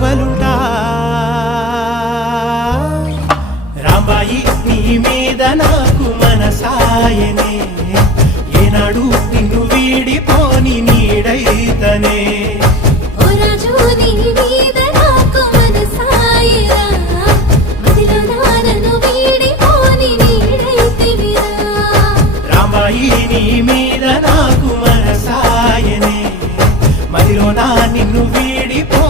కావలుడా రాంబాయి నీ మీద నాకు మనసాయనే ఏనాడు నిన్ను వీడిపోని నీడైతనే నాకు మనసాయనే మదిలో నా నిన్ను వీడిపో